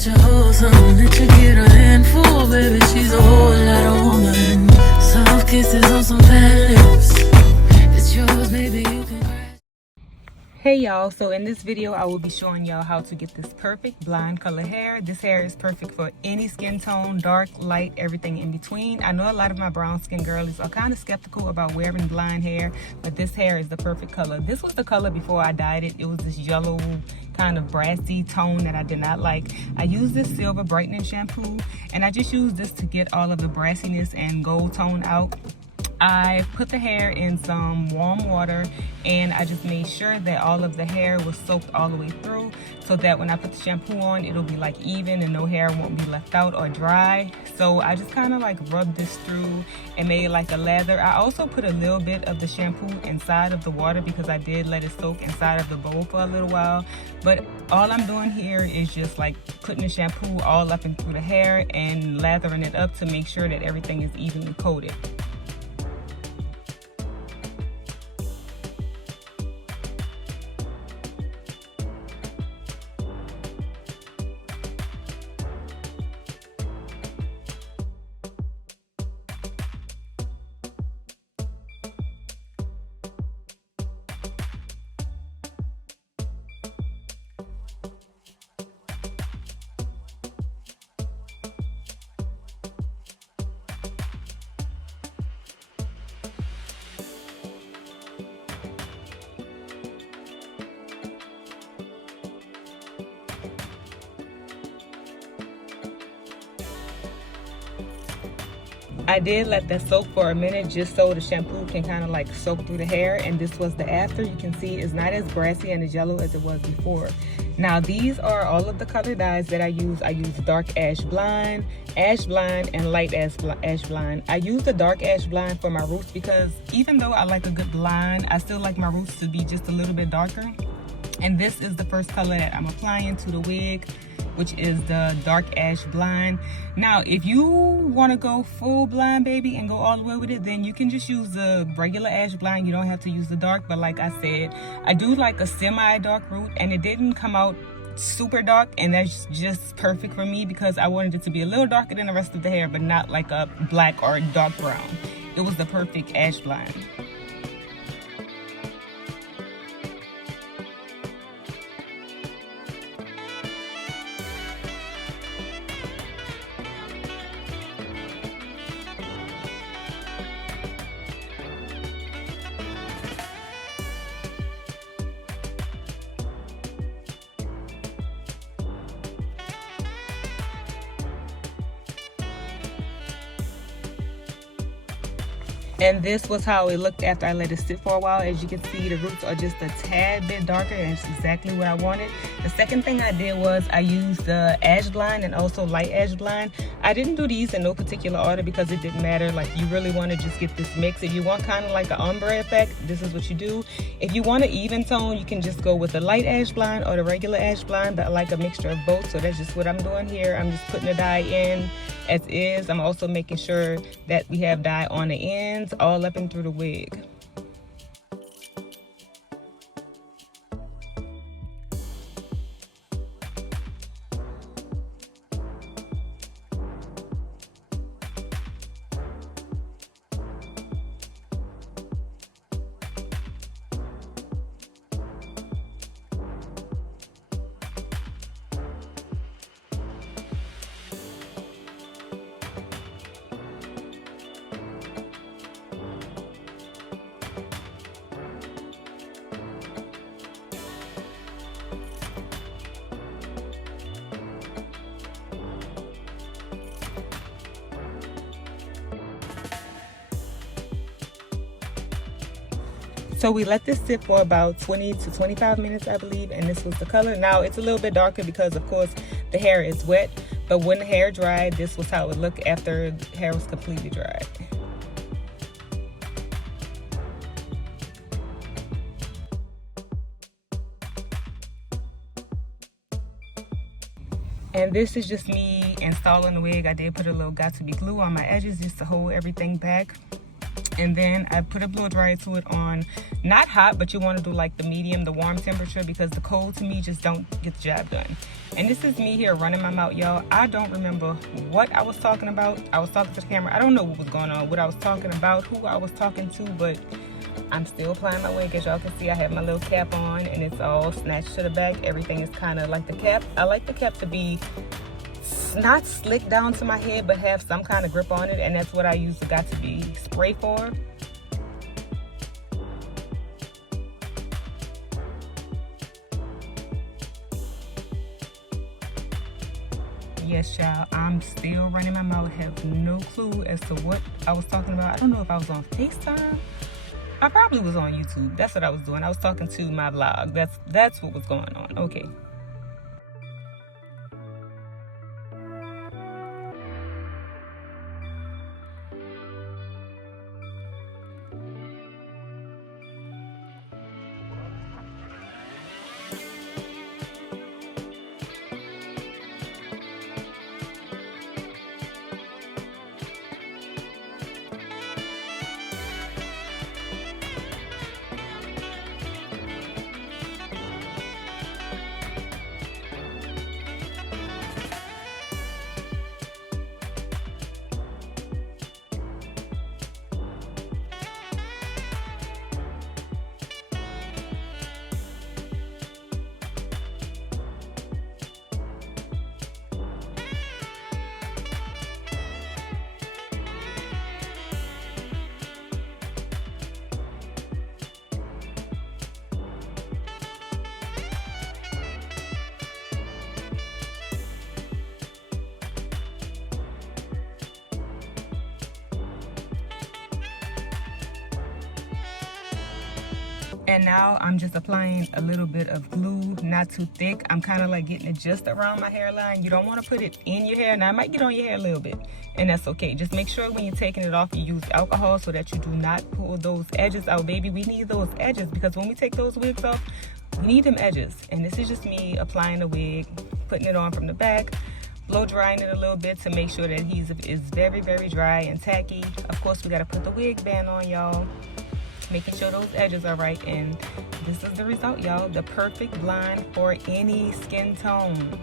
let you hold some, let you get a handful, baby. She's a whole lot of woman. Soft kisses on some fat lips. It's yours, maybe you can crash. Hey y'all, so in this video I will be showing y'all how to get this perfect blonde color hair. This hair is perfect for any skin tone, dark, light, everything in between. I know a lot of my brown skin girlies are kind of skeptical about wearing blonde hair, but this hair is the perfect color. This was the color before I dyed it. It was this yellow kind of brassy tone that I did not like. I used this silver brightening shampoo and I just used this to get all of the brassiness and gold tone out. I put the hair in some warm water and I just made sure that all of the hair was soaked all the way through so that when I put the shampoo on, it'll be like even and no hair won't be left out or dry. So I just kind of like rubbed this through and made like a lather. I also put a little bit of the shampoo inside of the water because I did let it soak inside of the bowl for a little while. But all I'm doing here is just like putting the shampoo all up and through the hair and lathering it up to make sure that everything is evenly coated. I did let that soak for a minute just so the shampoo can kind of like soak through the hair, and this was the after. You can see it's not as brassy and as yellow as it was before. Now these are all of the color dyes that I use. I use dark ash blonde, and light ash blonde. I use the dark ash blonde for my roots because even though I like a good blonde, I still like my roots to be just a little bit darker. And this is the first color that I'm applying to the wig, which is the dark ash blonde. Now if you want to go full blonde, baby, and go all the way with it, then you can just use the regular ash blonde. You don't have to use the dark, but like I said, I do like a semi dark root and it didn't come out super dark, and that's just perfect for me because I wanted it to be a little darker than the rest of the hair but not like a black or dark brown. It was the perfect ash blonde. And this was how it looked after I let it sit for a while. As you can see, the roots are just a tad bit darker, and it's exactly what I wanted. The second thing I did was I used the ash blonde and also light ash blonde. I didn't do these in no particular order because it didn't matter. Like, you really want to just get this mix. If you want kind of like an ombre effect, this is what you do. If you want an even tone, you can just go with the light ash blonde or the regular ash blonde, but I like a mixture of both, so that's just what I'm doing here. I'm just putting the dye in as is. I'm also making sure that we have dye on the ends all up and through the wig. So we let this sit for about 20 to 25 minutes, I believe, and this was the color. Now it's a little bit darker because of course the hair is wet, but when the hair dried, this was how it would look after the hair was completely dried. And this is just me installing the wig. I did put a little got2b glue on my edges just to hold everything back. And then I put a blow dryer to it on not hot, but you want to do like the medium, the warm temperature, because the cold to me just don't get the job done. And this is me here running my mouth, y'all. I don't remember what I was talking about. I was talking to the camera. I don't know what was going on, what I was talking about, who I was talking to, but I'm still applying my wig. As y'all can see, I have my little cap on and it's all snatched to the back. Everything is kind of like the cap. I like the cap to be not slick down to my head, but have some kind of grip on it, and that's what I use the Got2b spray for. Yes, y'all, I'm still running my mouth. Have no clue as to what I was talking about. I don't know if I was on FaceTime. I probably was on YouTube. That's what I was doing. I was talking to my vlog. That's what was going on. Okay. And now I'm just applying a little bit of glue, not too thick. I'm kind of like getting it just around my hairline. You don't want to put it in your hair. Now, it might get on your hair a little bit, and that's okay. Just make sure when you're taking it off, you use alcohol so that you do not pull those edges out, baby. We need those edges because when we take those wigs off, we need them edges. And this is just me applying the wig, putting it on from the back, blow drying it a little bit to make sure that is very, very dry and tacky. Of course, we got to put the wig band on, y'all, making sure those edges are right. And this is the result, y'all. The perfect blonde for any skin tone.